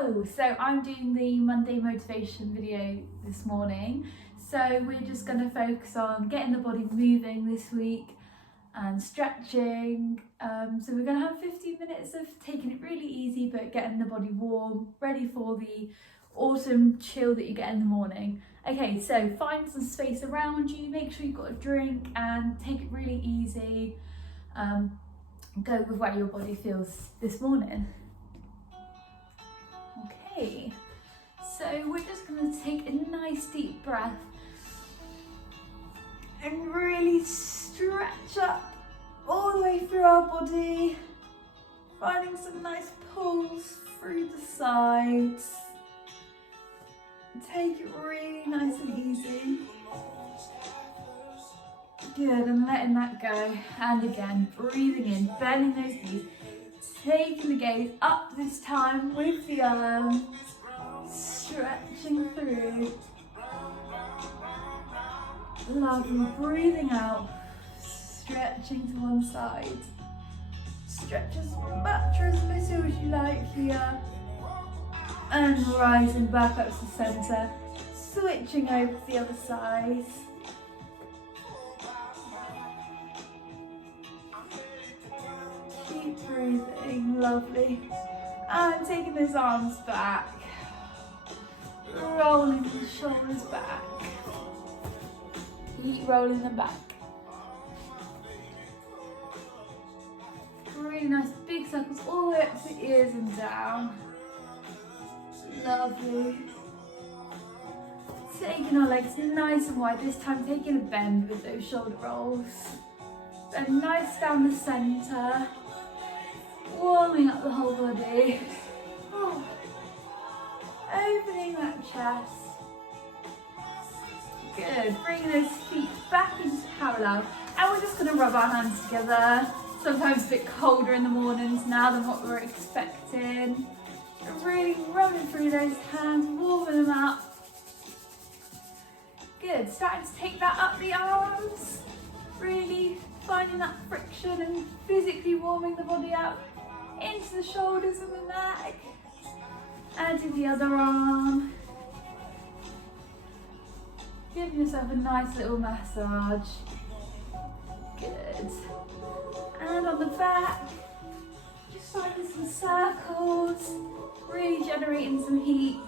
Hello! So I'm doing the Monday motivation video this morning. So we're just going to focus on getting the body moving this week and stretching. So we're going to have 15 minutes of taking it really easy but getting the body warm, ready for the autumn chill that you get in the morning. Okay, so find some space around you, make sure you've got a drink and take it really easy. Go with where your body feels this morning. Okay, so we're just going to take a nice deep breath and really stretch up all the way through our body, finding some nice pulls through the sides. Take it really nice and easy. Good, and letting that go. And again, breathing in, bending those knees. Taking the gaze up this time with the arms, stretching through. Lovely, breathing out, stretching to one side. Stretch as much or as little as you like here. And rising back up to the centre, switching over to the other side. Keep breathing, lovely. And taking those arms back, rolling the shoulders back. Keep rolling them back. Really nice big circles all the way up to the ears and down. Lovely. Taking our legs nice and wide, this time taking a bend with those shoulder rolls. Bend nice down the centre. Warming up the whole body. Oh. Opening that chest. Good. Bringing those feet back into parallel. And we're just going to rub our hands together. Sometimes a bit colder in the mornings now than what we're expecting. Really rubbing through those hands, warming them up. Good. Starting to take that up the arms. Really finding that friction and physically warming the body up. Into the shoulders and the neck. Adding the other arm. Giving yourself a nice little massage. Good. And on the back, just finding some circles. Really generating some heat.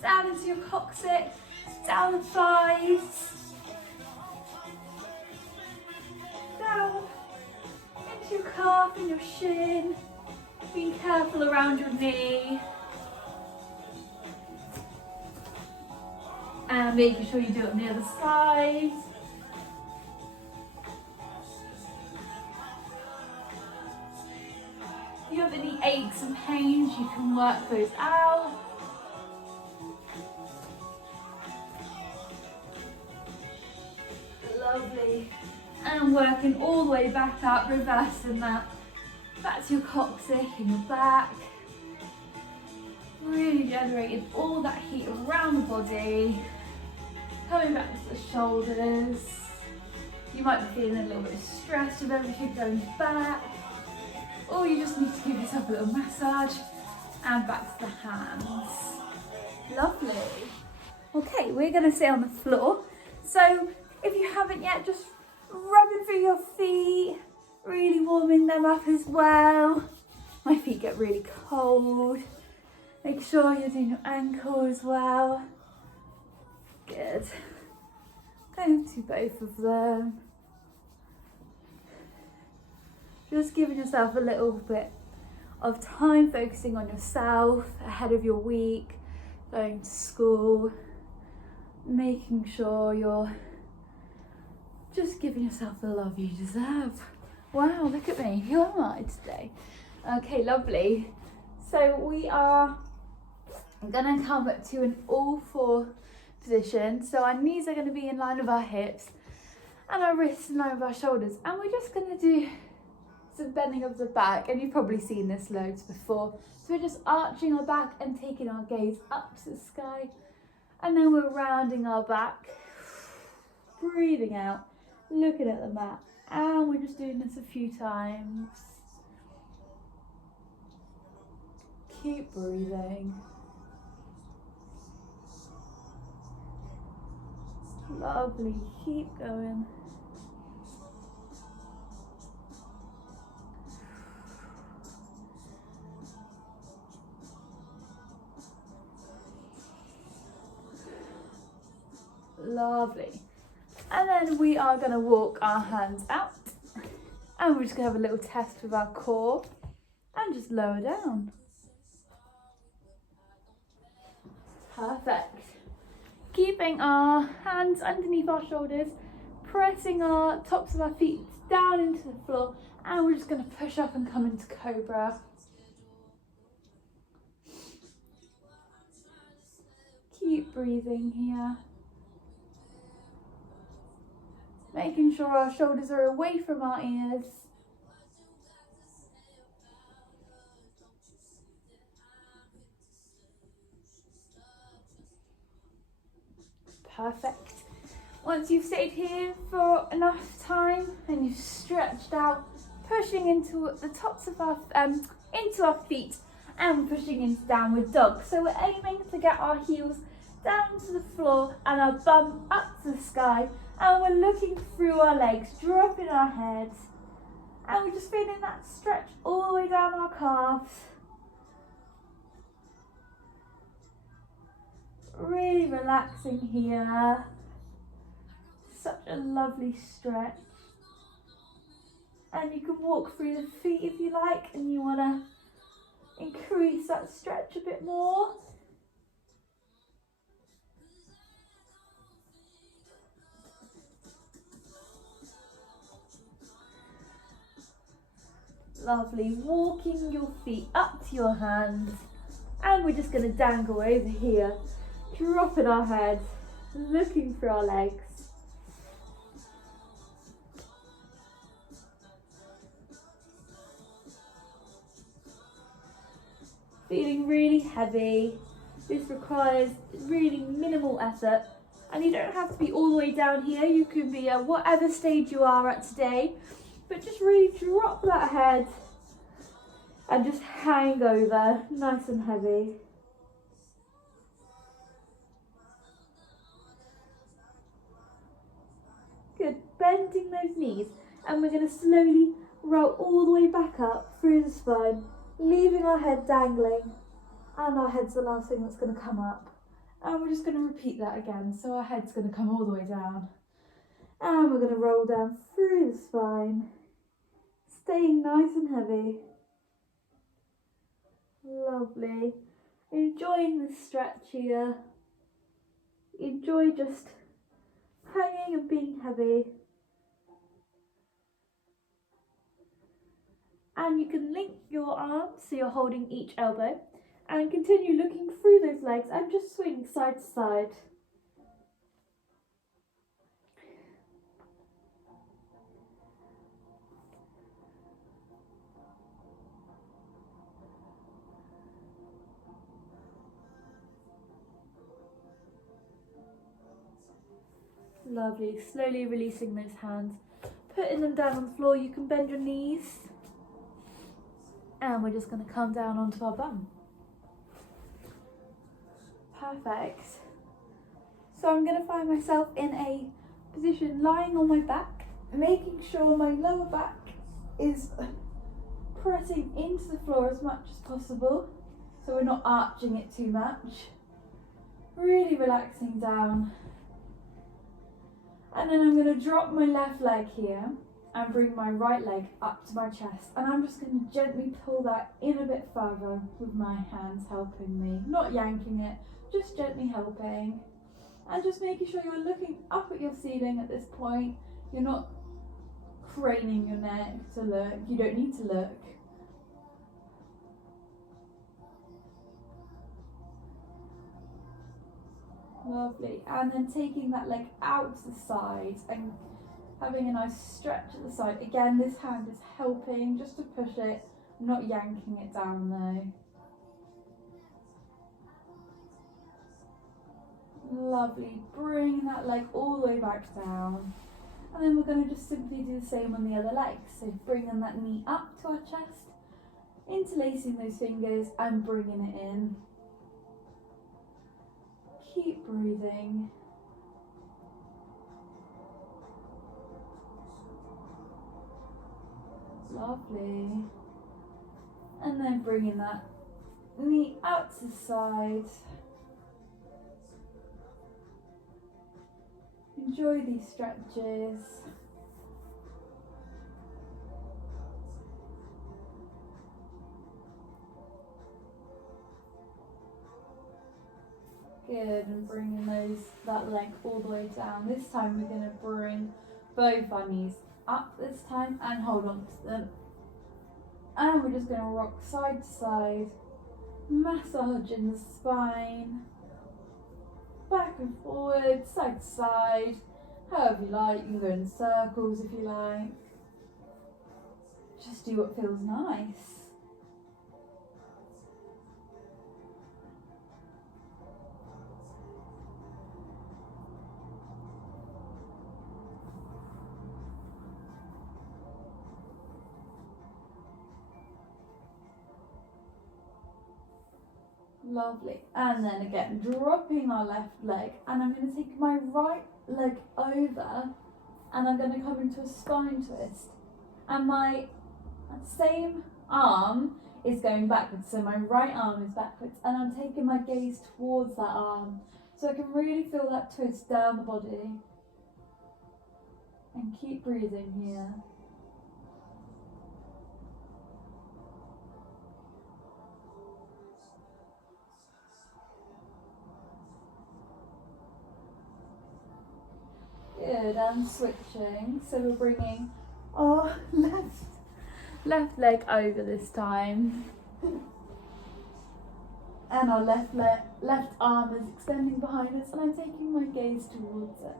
Down into your coccyx, down the thighs. Down into your calf and your shin. Being careful around your knee. And making sure you do it on the other side. If you have any aches and pains, you can work those out. Lovely. And working all the way back up, reversing that. Back to your coccyx and your back. Really generating all that heat around the body. Coming back to the shoulders. You might be feeling a little bit stressed with everything going back. Or you just need to give yourself a little massage. And back to the hands. Lovely. Okay, we're going to sit on the floor. So if you haven't yet, just rubbing through your feet. Really warming them up as well. My feet get really cold. Make sure you're doing your ankle as well. Good. Going to both of them. Just giving yourself a little bit of time focusing on yourself ahead of your week, going to school, making sure you're just giving yourself the love you deserve. Wow, look at me. Who am I today? Okay, lovely. So we are going to come up to an all-four position. So our knees are going to be in line with our hips and our wrists in line with our shoulders. And we're just going to do some bending of the back. And you've probably seen this loads before. So we're just arching our back and taking our gaze up to the sky. And then we're rounding our back, breathing out, looking at the mat. And we're just doing this a few times. Keep breathing. Lovely, keep going. Lovely. And then we are going to walk our hands out. And we're just going to have a little test with our core. And just lower down. Perfect. Keeping our hands underneath our shoulders. Pressing our tops of our feet down into the floor. And we're just going to push up and come into Cobra. Keep breathing here. Making sure our shoulders are away from our ears. Perfect. Once you've stayed here for enough time and you've stretched out, pushing into the tops of our into our feet and pushing into downward dog. So we're aiming to get our heels down to the floor and our bum up to the sky, and we're looking through our legs, dropping our heads, and we're just feeling that stretch all the way down our calves. Really relaxing here. Such a lovely stretch. And you can walk through the feet if you like, and you want to increase that stretch a bit more. Lovely. Walking your feet up to your hands, and we're just going to dangle over here, dropping our heads, looking through our legs. Feeling really heavy. This requires really minimal effort, and you don't have to be all the way down here. You can be at whatever stage you are at today, but just really drop that head and just hang over, nice and heavy. Good, bending those knees, and we're going to slowly roll all the way back up through the spine, leaving our head dangling, and our head's the last thing that's going to come up. And we're just going to repeat that again, so our head's going to come all the way down. And we're going to roll down through the spine, staying nice and heavy. Lovely. Enjoying the stretch here. Enjoy just hanging and being heavy. And you can link your arms so you're holding each elbow, and continue looking through those legs and just swing side to side. Lovely. Slowly releasing those hands, putting them down on the floor. You can bend your knees, and we're just going to come down onto our bum. Perfect. So I'm going to find myself in a position lying on my back, making sure my lower back is pressing into the floor as much as possible, so we're not arching it too much. Really relaxing down. And then I'm going to drop my left leg here and bring my right leg up to my chest, and I'm just going to gently pull that in a bit further with my hands helping me, not yanking it, just gently helping, and just making sure you're looking up at your ceiling at this point. You're not craning your neck to look, you don't need to look. Lovely. And then taking that leg out to the side and having a nice stretch at the side. Again, this hand is helping just to push it, not yanking it down though. Lovely. Bring that leg all the way back down. And then we're going to just simply do the same on the other leg. So bringing that knee up to our chest, interlacing those fingers and bringing it in. Keep breathing. Lovely. And then bringing that knee out to the side. Enjoy these stretches. Good, and bringing that leg all the way down. This time we're going to bring both our knees up this time and hold on to them. And we're just going to rock side to side, massaging the spine, back and forward, side to side, however you like. You can go in circles if you like. Just do what feels nice. Lovely. And then again, dropping our left leg, and I'm going to take my right leg over and I'm going to come into a spine twist. And my same arm is going backwards, so my right arm is backwards, and I'm taking my gaze towards that arm so I can really feel that twist down the body. And keep breathing here. Good, and switching. So we're bringing our left leg over this time. And our left arm is extending behind us, and I'm taking my gaze towards it.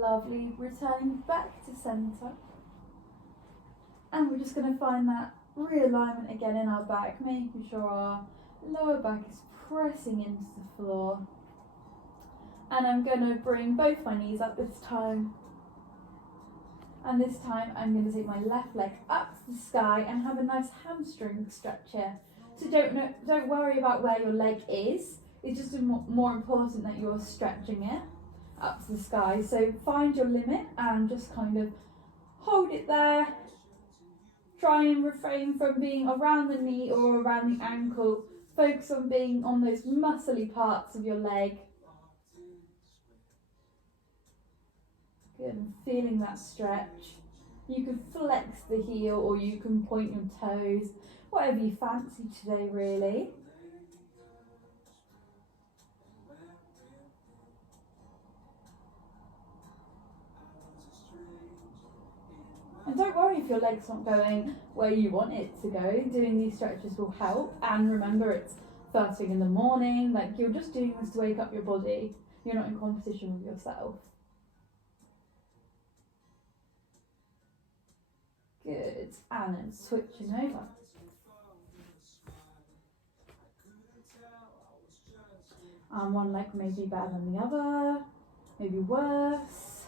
Lovely, returning back to centre. And we're just going to find that realignment again in our back, making sure our lower back is pressing into the floor. And I'm going to bring both my knees up this time. And this time I'm going to take my left leg up to the sky and have a nice hamstring stretch here. So don't worry about where your leg is. It's just more important that you're stretching it up to the sky. So find your limit and just kind of hold it there. Try and refrain from being around the knee or around the ankle. Focus on being on those muscly parts of your leg. Good, and feeling that stretch. You can flex the heel or you can point your toes, whatever you fancy today really. And don't worry if your leg's not going where you want it to go. Doing these stretches will help. And remember, it's first thing in the morning. Like, you're just doing this to wake up your body. You're not in competition with yourself. Good. And then switching over. And one leg may be better than the other, maybe worse.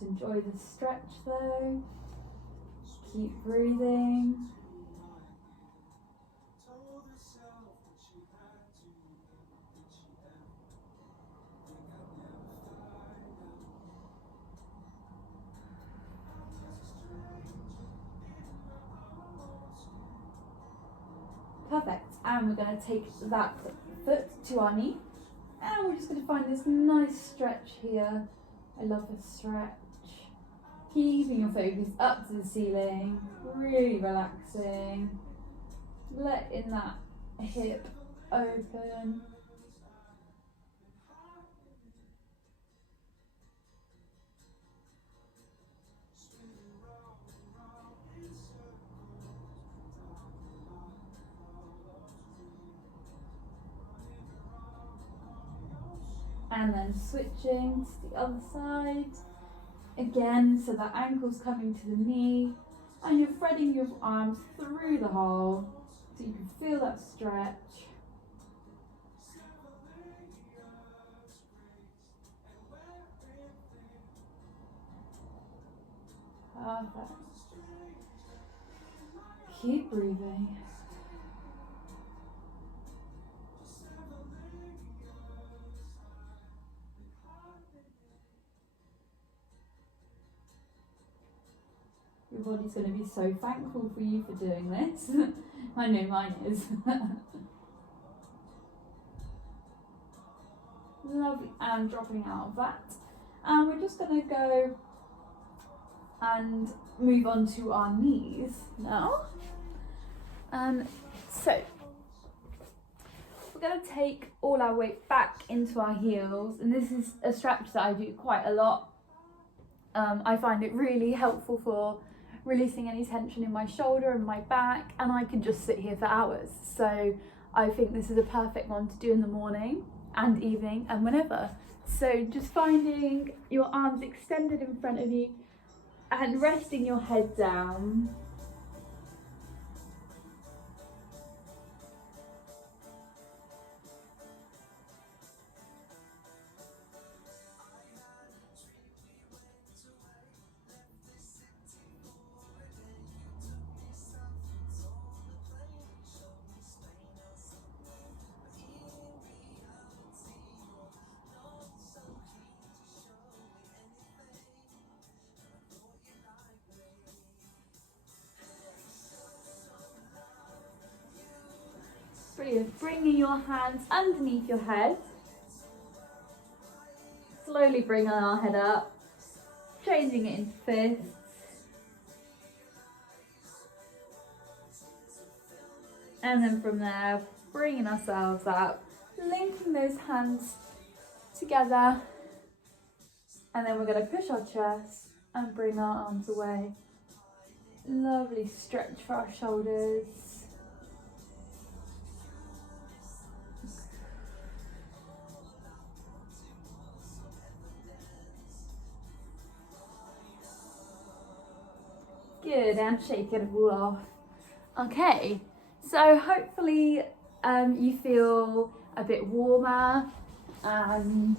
Enjoy the stretch though. Keep breathing. Perfect. And we're going to take that foot to our knee. And we're just going to find this nice stretch here. I love this stretch. Keeping your focus up to the ceiling, really relaxing, letting that hip open. And then switching to the other side. Again, so that ankle's coming to the knee and you're threading your arms through the hole so you can feel that stretch. Perfect. Keep breathing. Your body's going to be so thankful for you for doing this. I know mine is. Lovely, and dropping out of that. And we're just going to go and move on to our knees now. So we're going to take all our weight back into our heels, and this is a stretch that I do quite a lot. I find it really helpful for releasing any tension in my shoulder and my back, and I can just sit here for hours. So I think this is a perfect one to do in the morning and evening and whenever. So just finding your arms extended in front of you and resting your head down. Brilliant. Bringing your hands underneath your head. Slowly bringing our head up, changing it into fists. And then from there, bringing ourselves up, linking those hands together. And then we're going to push our chest and bring our arms away. Lovely stretch for our shoulders. Good, and shake it all off. Okay, so hopefully you feel a bit warmer and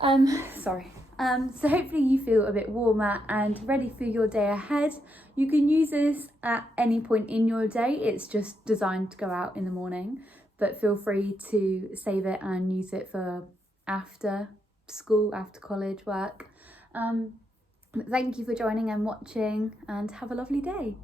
so hopefully you feel a bit warmer and ready for your day ahead. You can use this at any point in your day. It's just designed to go out in the morning, but feel free to save it and use it for after school, after college, work. Thank you for joining and watching, and have a lovely day.